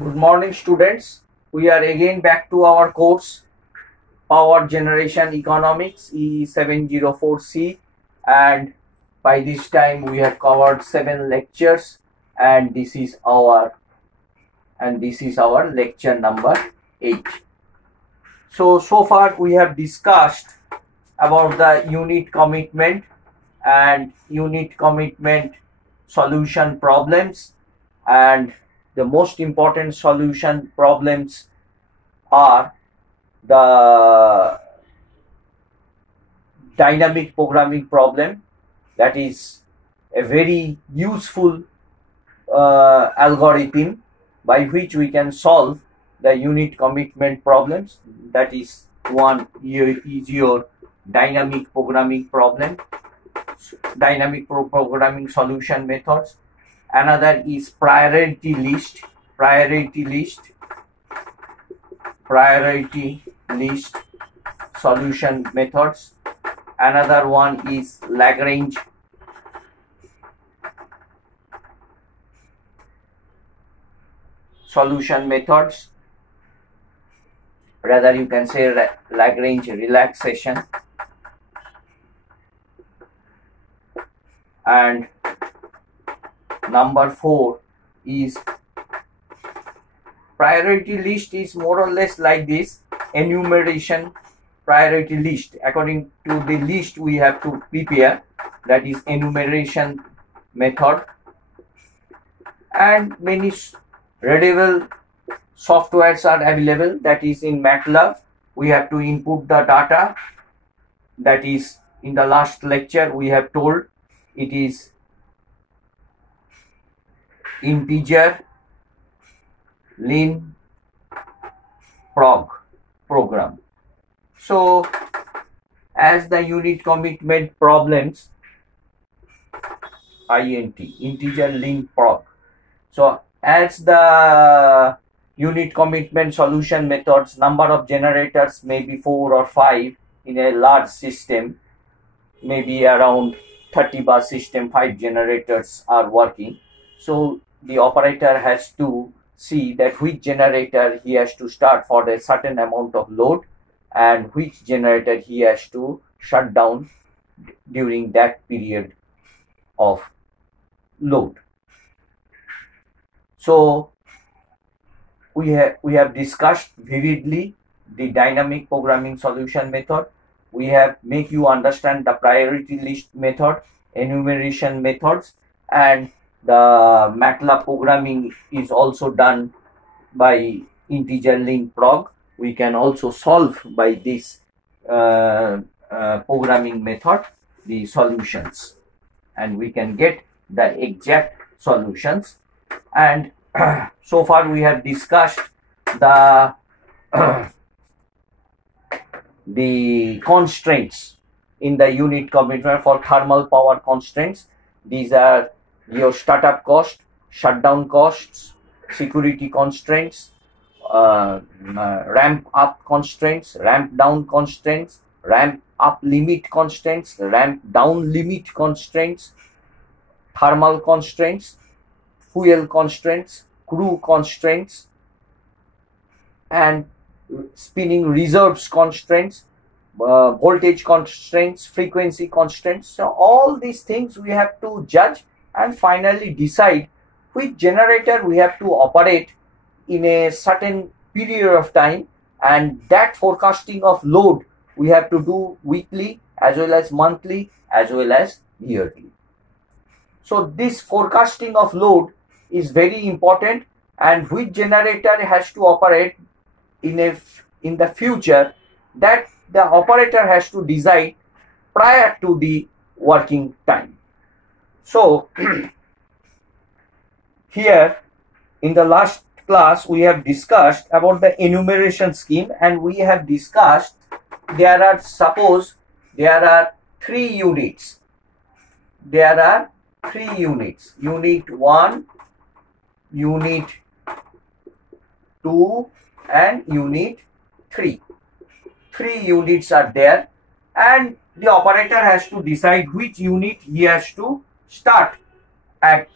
Good morning, students. We are again back to our course Power Generation Economics E704C, and by this time we have covered 7 lectures, and this is our lecture number 8. So far we have discussed about the unit commitment and unit commitment solution problems, and the most important solution problems are the dynamic programming problem. That is a very useful algorithm by which we can solve the unit commitment problems. That is one is your dynamic programming problem, dynamic programming solution methods. Another is priority list solution methods. Another one is Lagrange solution methods, rather you can say Lagrange relaxation. And number 4 is priority list. Is more or less like this enumeration priority list. According to the list we have to prepare, that is enumeration method. And many readable softwares are available, that is in MATLAB. We have to input the data, that is in the last lecture we have told it is integer len program. So as the unit commitment problems, integer len prog. So as the unit commitment solution methods, number of generators may be 4 or 5 in a large system, maybe around 30 bus system, 5 generators are working. So the operator has to see that which generator he has to start for a certain amount of load and which generator he has to shut down during that period of load. So we have discussed vividly the dynamic programming solution method. We have make you understand the priority list method, enumeration methods, and the MATLAB programming is also done by integer len prog. We can also solve by this programming method the solutions, and we can get the exact solutions. And so far we have discussed the the constraints in the unit commitment for thermal power constraints. These are your startup cost, shutdown costs, security constraints, ramp up constraints, ramp down constraints, ramp up limit constraints, ramp down limit constraints, thermal constraints, fuel constraints, crew constraints, and spinning reserves constraints, voltage constraints, frequency constraints. So all these things we have to judge and finally decide which generator we have to operate in a certain period of time, and that forecasting of load we have to do weekly as well as monthly as well as yearly. So this forecasting of load is very important, and which generator has to operate in the future, that the operator has to decide prior to the working time. So here in the last class we have discussed about the enumeration scheme, and we have discussed suppose there are 3 units. There are 3 units, unit 1, unit 2 and unit 3. 3 units are there, and the operator has to decide which unit he has to start at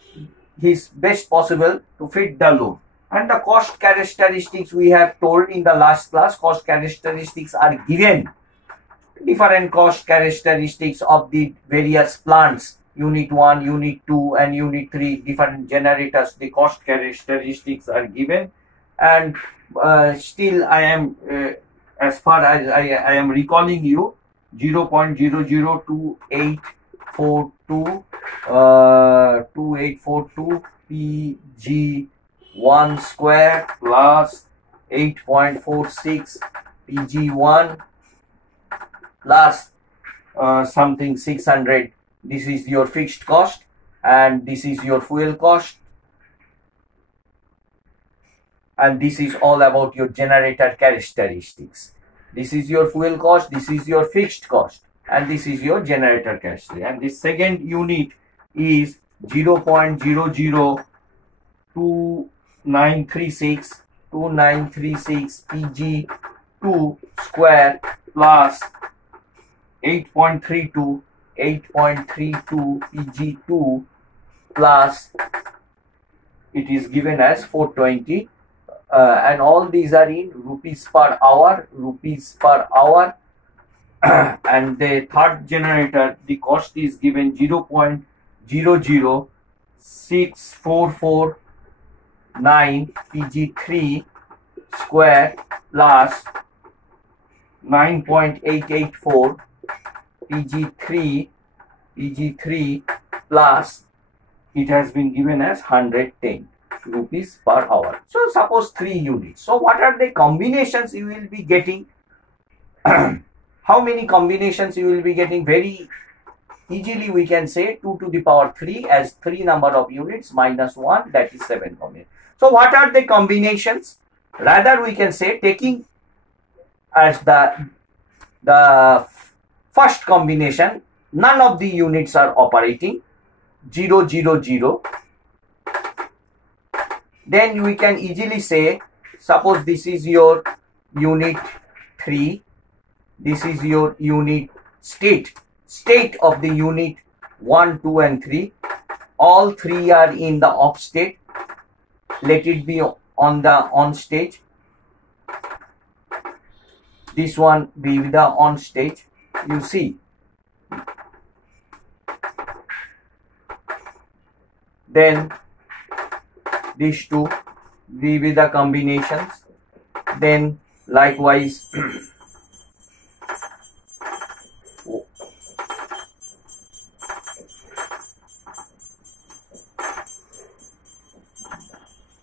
his best possible to fit the load. And the cost characteristics we have told in the last class, cost characteristics are given. Different cost characteristics of the various plants, unit 1, unit 2 and unit 3, different generators, the cost characteristics are given. And still I am, as far as I am recalling you, 0.002842 2842 Pg1 square plus 8.46 Pg1 plus something 600. This is your fixed cost and this is your fuel cost, and this is all about your generator characteristics. This is your fuel cost, this is your fixed cost, and this is your generator characteristic. And the second unit is 0.002936 Pg2 square plus 8.32 Pg2 plus it is given as 420, and all these are in rupees per hour, and the third generator, the cost is given 0.00644 Pg3 square plus 9.884 Pg3 plus it has been given as 110 rupees per hour. So suppose 3 units. So what are the combinations you will be getting? How many combinations you will be getting? Very easily we can say 2 to the power 3 as 3 number of units minus 1, that is 7 combinations. So what are the combinations? Rather we can say, taking as the first combination, none of the units are operating, 0, 0, 0. Then we can easily say, suppose this is your unit 3, this is your unit state of the unit 1, 2 and 3. All 3 are in the off state. Let it be on the on stage. This one be the on stage. You see. Then these two be with the combinations. Then likewise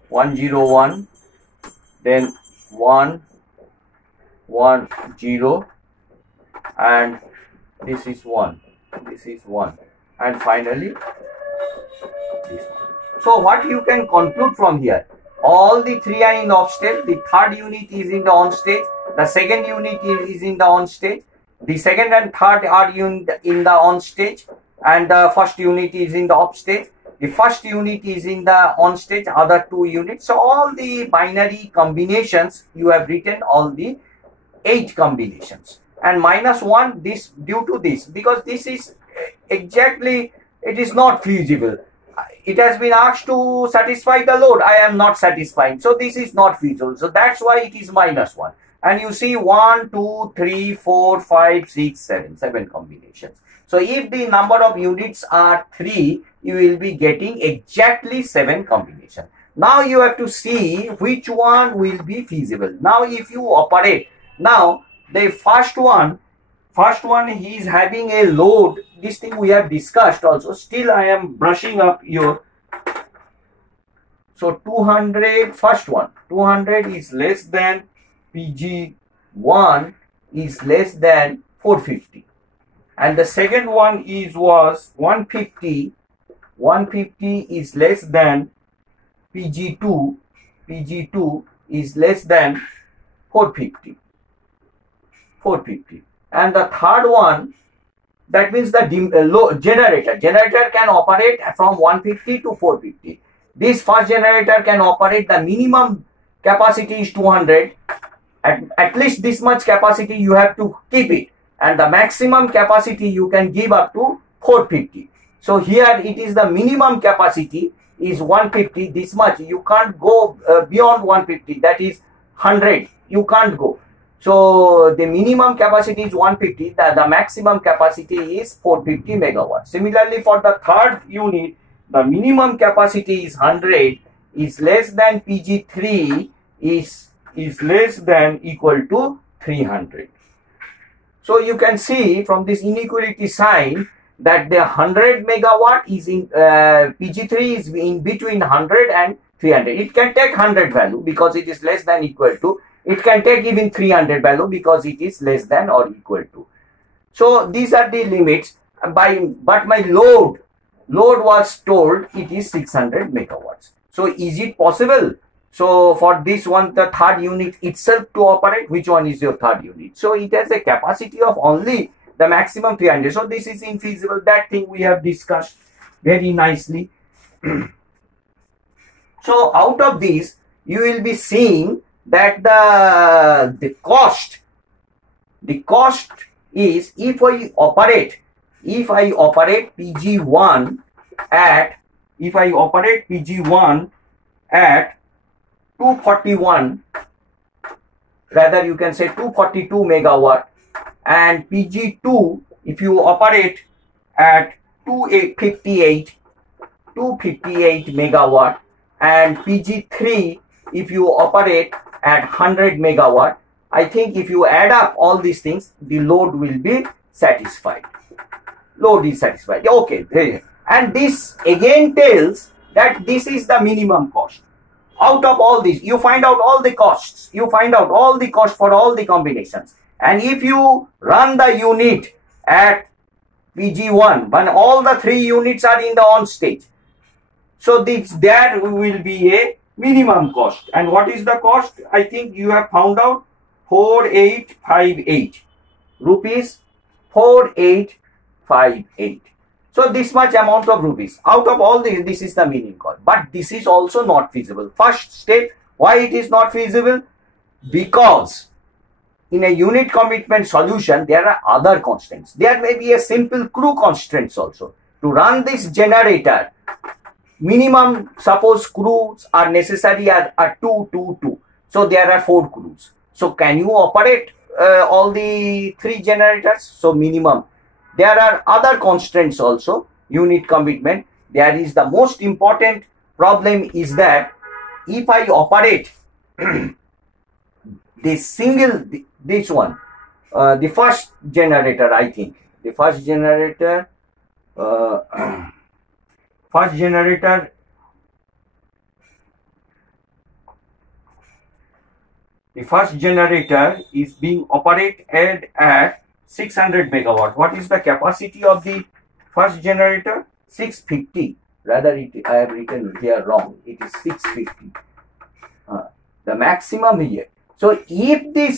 101, then 1, 1, 0, and this is 1, and finally this one. So what you can conclude from here? All the 3 are in off stage. The third unit is in the on stage. The second unit is in the on stage. The second and third are in the on stage, and the first unit is in the off stage. The first unit is in the on stage, other 2 units. So all the binary combinations you have written, all the 8 combinations, and minus 1 this due to this, because this is exactly, it is not feasible. It has been asked to satisfy the load. I am not satisfying, so this is not feasible. So that's why it is minus 1. And you see 1, 2, 3, 4, 5, 6, 7 combinations. So if the number of units are 3, you will be getting exactly 7 combinations. Now you have to see which one will be feasible. Now if you operate, now the first one he is having a load. This thing we have discussed also. Still I am brushing up your. So 200, first one, 200 is less than Pg1 is less than 450. And the second one was 150. 150 is less than Pg2. Pg2 is less than 450. And the third one, that means the generator can operate from 150 to 450. This first generator can operate, the minimum capacity is 200. At least this much capacity you have to keep it, and the maximum capacity you can give up to 450. So here it is the minimum capacity, is 150, this much. You can't go beyond 150, that is 100. You can't go. So the minimum capacity is 150, the maximum capacity is 450 megawatts. Similarly, for the third unit, the minimum capacity is 100, is less than PG3, is less than equal to 300. So you can see from this inequality sign that the 100 megawatt is in PG3 is in between 100 and 300. It can take 100 value because it is less than equal to. It can take even 300 value because it is less than or equal to. So these are the limits. But my load was told it is 600 megawatts. So is it possible? So for this one, the third unit itself to operate, which one is your third unit? So it has a capacity of only the maximum 300. So this is infeasible. That thing we have discussed very nicely. So out of this, you will be seeing that the cost is if I operate PG1 at 241, rather you can say 242 megawatt, and PG2 if you operate at 258 megawatt, and PG3 if you operate at 100 megawatt. I think if you add up all these things, the load will be satisfied. Load is satisfied. Okay, and this again tells that this is the minimum cost. Out of all this, you find out all the costs. You find out all the cost for all the combinations. And if you run the unit at PG1, when all the three units are in the on stage, so there will be a minimum cost. And what is the cost? I think you have found out 4858 rupees. 4858. So this much amount of rupees. Out of all this is the minimum cost. But this is also not feasible. First step, why it is not feasible? Because in a unit commitment solution, there are other constraints. There may be a simple crew constraints also. To run this generator, minimum, suppose crews are necessary at 2. So there are 4 crews. So can you operate all the 3 generators? So minimum. There are other constraints also, unit commitment. There is the most important problem is that if I operate this one, the first generator, I think, the first generator is being operated at 600 megawatt. What is the capacity of the first generator? 650. Rather, I have written here wrong. It is 650. The maximum here. So, if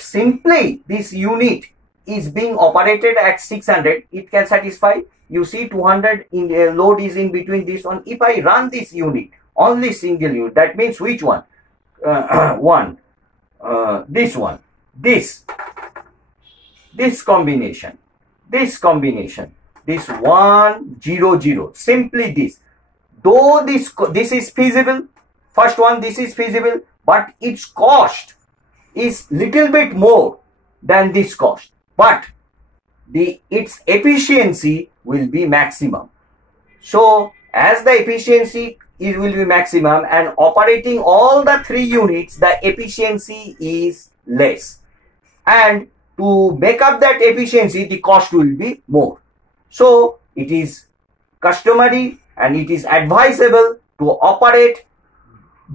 simply this unit is being operated at 600, it can satisfy. You see, 200 in load is in between this one. If I run this unit, only single unit, that means which one? This one. This combination, this 1 0 0, simply this. Though this is feasible, first one, this is feasible, but its cost is little bit more than this cost, but its efficiency will be maximum. So as the efficiency will be maximum, and operating all the 3 units, the efficiency is less, and to make up that efficiency, the cost will be more. So it is customary and it is advisable to operate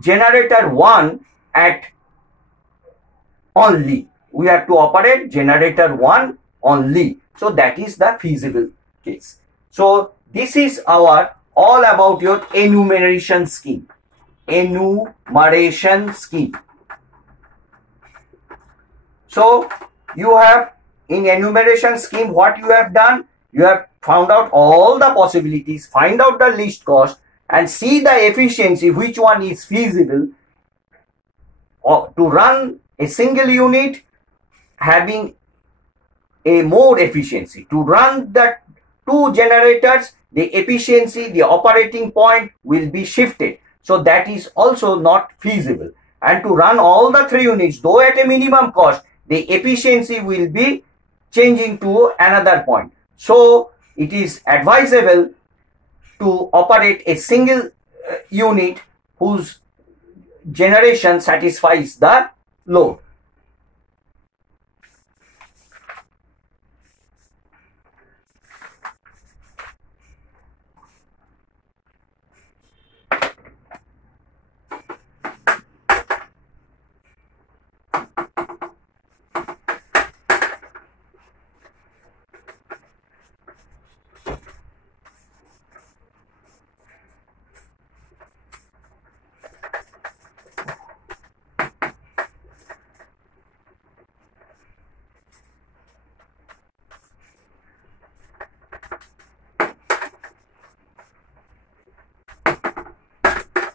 generator 1 at only. We have to operate generator 1 only. So that is the feasible case. So this is our all about your enumeration scheme. Enumeration scheme. So you have in enumeration scheme, what you have done, you have found out all the possibilities, find out the least cost, and see the efficiency, which one is feasible or to run a single unit having a more efficiency. To run the 2 generators, the efficiency, the operating point will be shifted. So that is also not feasible. And to run all the 3 units, though at a minimum cost, the efficiency will be changing to another point. So it is advisable to operate a single unit whose generation satisfies the load.